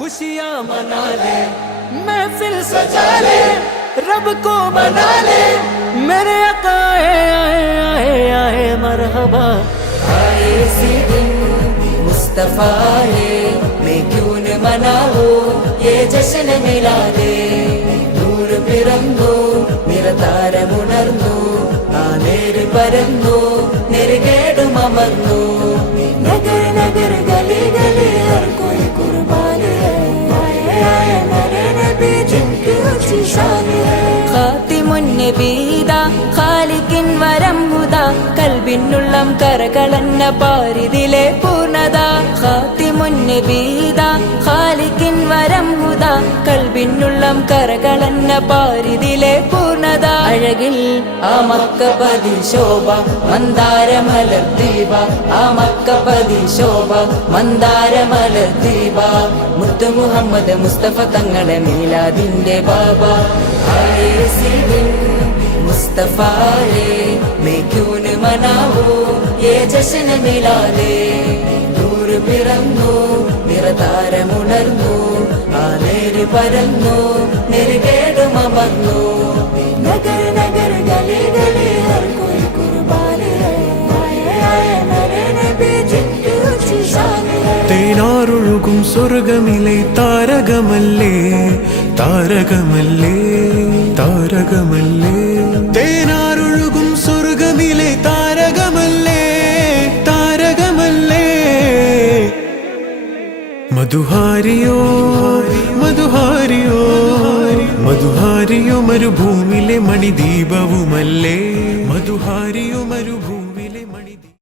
खुशियाँ मना ले, महफिल सजा ले, रब को बना ले, मेरे आका आए आए आए मरहबा। आए इसी दिन मुस्तफा है, मैं क्यों न मनाऊं ये जश्न मिलादे। നൂറ് പിറന്നു നിറതാരമുണർന്നു, ആ നേര് പരന്നു നെറുകേടും അമർന്നു। നഗർ നഗർ ഗലി ഗലി ഹർ കോയി കുർബാൻ ഹൈ, ആയേ ആയേ മേരെ നബി ജിൻകി ഊंची शान है। ഖാതിമുൻ നബീദ ഖാലിഖിൻ വരം ഹുദ, കൽബിനുള്ളം കരകളന്ന പാരിതിലെ പൂർണ്ണത। ഖാതിമുൻ നബീദ ഖാലിഖിൻ വരം ഹുദ, കൽബിനുള്ളം കരകളന്ന പാരിതിലെ പൂർണ്ണത। അഴകിൽ ആ മക്കപതി ശോഭ മന്ദാരമലർ ദീപ, ആ മക്കപതി ശോഭ മന്ദാരമലർ ദീപ। മുത്തു മുഹമ്മദ് മുസ്തഫ തങ്ങളെ മീലാദിന്റെ ബാബ। ആയേ ഇസി ദിൻ മുസ്തഫ है, मैं क्यों न मनाऊं ये जश्न मिलादे। നൂറ് പിറന്നു നിറതാരമുണർന്നു, ആ നേര് പരന്നു നെറുകേടും അമർന്നു। നഗർ നഗർ ഗലി ഗലി ഹർ കോയി കുർബാൻ ഹൈ, ആയേ ആയേ മേരെ നബി ജിൻകി ഊंची शान है। തേനാറൊഴുകും സ്വർഗമിലെ താരകമല്ലേ, താരകമല്ലേ, താരകമല്ലേ, തേനാറൊഴുകും സ്വർഗമിലെ താരകമല്ലേ, താരകമല്ലേ। മധുഹാരിയോ മധുഹാരിയോ മധുഹാരിയോ മരുഭൂമിയിലെ മണിദീപവുമല്ലേ, മധുഹാരിയോ മരുഭൂമി